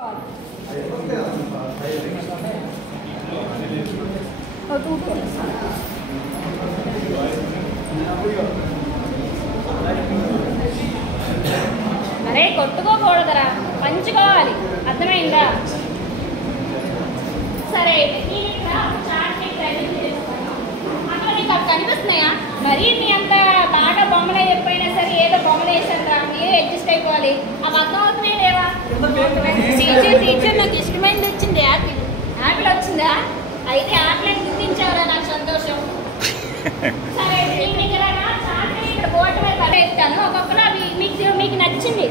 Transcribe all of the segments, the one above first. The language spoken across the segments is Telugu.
అరే కొట్టుకోకూడదురా, పంచుకోవాలి, అర్థమైందా? సరే అక్కడ నీకు అవి కనిపిస్తున్నాయా? మరీ నీ అంత బాగా బొమ్మలు అయిపోయినా సరే ఏదో బొమ్మలు వేసారా, మీరు అడ్జస్ట్ అయిపోవాలి. అవి అర్థం అవుతున్నాయి లేవా? టీచర్ నాకు ఇష్టమైనది వచ్చింది, యాపిల్ వచ్చిందా? అయితే యాపిల్ గుర్తించావరా, నాకు సంతోషం. సరే ఇక్కడ బోర్డు మీద పెట్టాను, ఒక్కొక్కరు అవి మీకు నచ్చింది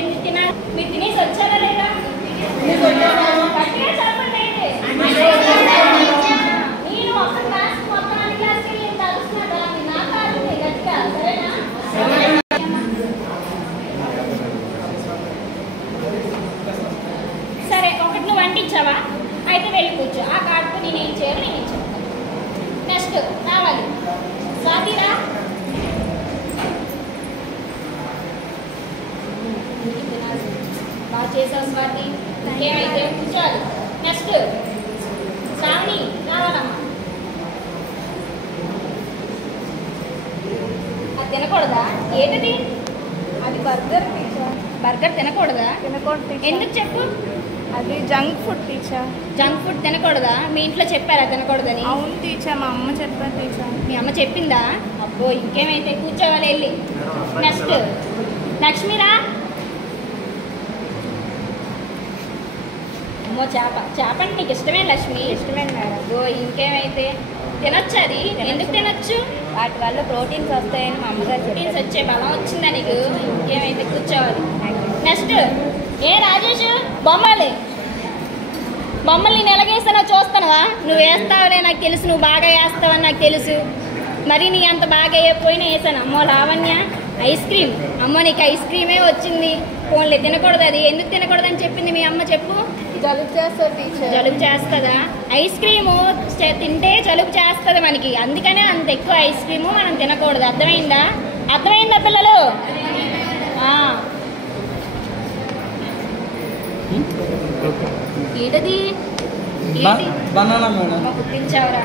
ఎందుకు తినాలి, మీరు తినేసి వచ్చారా లేదా? నేను ఒక క్లాస్ మొత్తం అన్ని క్లాస్కి వెళ్ళి కలుస్తున్నా, నా కాదు గట్టిగా, సరేనా? సరే ఒకటి నువ్వు అంటించావా? అయితే వెళ్ళి కూర్చో. ఆ కార్డుతో నేనేం చేయాలో నేను ఇచ్చాను. నెక్స్ట్ రావాలి స్వాతిరా. బాగా చేసావు స్వాతి, ఇంకేమైతే కూర్చోవాలి. నెక్స్ట్ శ్రావణి రావాలమ్మా. అది తినకూడదా? ఏంటది? అది బర్గర్ టీచర్. బర్గర్ తినకూడదా? తినకూడదు. ఎందుకు చెప్పు? అది junk food teacher. Junk food తినకూడదా? మీ ఇంట్లో చెప్పారా తినకూడదని? అవును టీచర్, మా అమ్మ చెప్పారు టీచర్. మీ అమ్మ చెప్పిందా? అబ్బో ఇంకేమైతే కూర్చోవాలి వెళ్ళి. నెక్స్ట్ లక్ష్మీరా. అమ్మో చేప అంటే నీకు ఇష్టమే లక్ష్మి? ఇష్టమే మేడం. అబ్బో ఇంకేమైతే తినొచ్చు. అది ఎందుకు తినొచ్చు? వాటి వల్ల ప్రోటీన్స్ వస్తాయని మా అమ్మగారు ప్రోటీన్స్ వచ్చే బలం వచ్చిందా నీకు? ఇంకేమైతే కూర్చోవాలి. నెక్స్ట్ రాజేష్, బొమ్మలు నేను ఎలాగేస్తానో చూస్తానవా? నువ్వు వేస్తావులే నాకు తెలుసు, నువ్వు బాగా వేస్తావని నాకు తెలుసు. మరి నీ అంత బాగా వేయకపోయినా వేసాను. అమ్మో లావణ్య ఐస్ క్రీమ్, అమ్మో నీకు ఐస్ క్రీమే వచ్చింది. ఫోన్లే తినకూడదు. అది ఎందుకు తినకూడదని చెప్పింది మీ అమ్మ చెప్పు? జలుబు చేస్తుంది టీచర్. జలుబు చేస్తుందా? ఐస్ క్రీము తింటే జలుబు చేస్తుంది మనకి, అందుకనే అంత ఎక్కువ ఐస్ క్రీము మనం తినకూడదు. అర్థమైందా? అర్థమైందా పిల్లలు? ఏంటది? Banana madam. గుర్తించావరా?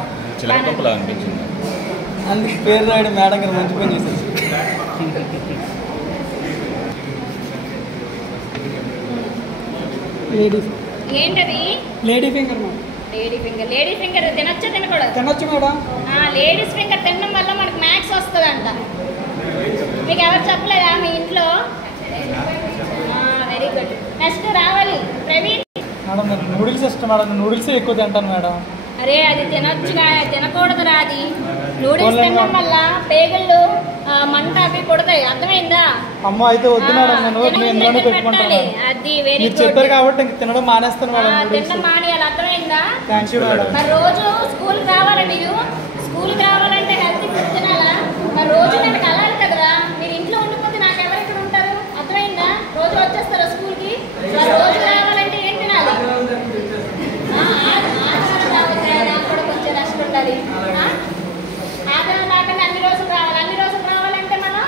అందుకే పేరు రాయడం మేడం గారు మంచి పని చేశారు. ఏంటది? Lady finger madam. Lady finger తినొచ్చా తినకూడదు? తినొచ్చు మేడం. లేడీస్ ఫింగర్ తినడం వల్ల మనకు మ్యాథ్స్ వస్తుందంట. మీకు ఎవరు చెప్పలేదా మీ ఇంట్లో? Very good. నెక్స్ట్ రావాలి ప్రవీణ్. మేడం నాకు నూడిల్స్ ఇష్టం మేడం, నూడిల్స్ ఎక్కువ తింటాను మేడం. అరే అది తినొచ్చుగా, తినకూడదురా. అది నూడిల్స్ తినడం వల్ల పేగుళ్ళు మంట అవి కొడతాయి, అర్థమైందా? అమ్మ అయితే వద్దు మేడం, నేను పెట్టుకుంటాను. అది వెరీ గుడ్. చెప్పారు కాబట్టి తినడం మానేస్తాను మేడం. తినడం మానేయాలి, అర్థమైందా? Thank you madam. మరి రోజు స్కూల్కి రావాలా? మీరు స్కూల్కి రావాలంటే హెల్తీ ఫుడ్ తినాలా? మరి రోజు నేను కలాలి కదరా. మీరు ఇంట్లో ఉండిపోతే నాకు ఎవరు ఇక్కడ ఉంటారు? అర్థమైందా? రోజు వచ్చేస్తారా స్కూల్కి? రోజు రావాలంటే ఏం తినాలి? నాకు కూడా కొంచెం రెస్ట్ ఉండాలి. ఆధారం రాకుండా అన్ని రోజులు రావాలి. అన్ని రోజులు రావాలంటే మనం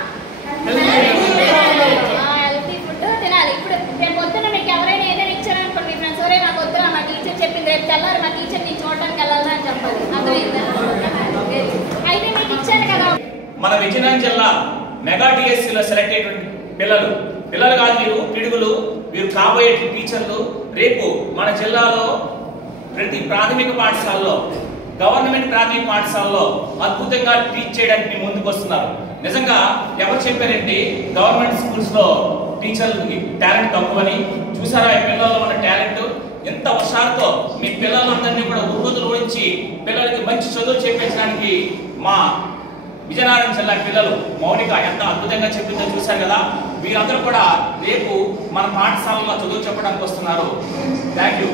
హెల్తీ ఫుడ్ తినాలి. ఇప్పుడు రేపు పొద్దున్న మీకు ఎవరైనా ఏదైనా ఇచ్చారనుకోండి, మీ ఫ్రెండ్స్ ఎవరైనా నాకు వద్దురా మా టీచర్ చెప్పింది, రేపు తెల్లారి మా టీచర్ నేను చూడడానికి వెళ్ళాలా అని చెప్పాలి. అర్థమైందా? అయితే మీకు ఇచ్చాను కదా. మన విజయనగరం జిల్లా మెగా టీఎస్సీలో సెలెక్ట్ అయ్యేటువంటి పిల్లలు కాదు మీరు, పిడుగులు, మీరు కాబోయే టీచర్లు. రేపు మన జిల్లాలో ప్రతి ప్రాథమిక పాఠశాలలో, గవర్నమెంట్ ప్రాథమిక పాఠశాలలో అద్భుతంగా టీచ్ చేయడానికి ముందుకు వస్తున్నారు. నిజంగా ఎవరు చెప్పారంటే గవర్నమెంట్ స్కూల్స్ లో టీచర్లకి టాలెంట్ తక్కువని. చూసారా ఈ పిల్లల్లో ఉన్న టాలెంట్? ఎంత హుషారుతో మీ పిల్లలందరినీ కూడా ఉర్రూతులు ఓడించి పిల్లలకి మంచి చదువులు చెప్పించడానికి మా విజయనగరం జిల్లా పిల్లలు మౌనిక ఎంత అద్భుతంగా చెప్పిందో చూశారు కదా. వీరందరూ కూడా రేపు మన పాఠశాలలో చదువు చెప్పడానికి వస్తున్నారు. Thank you.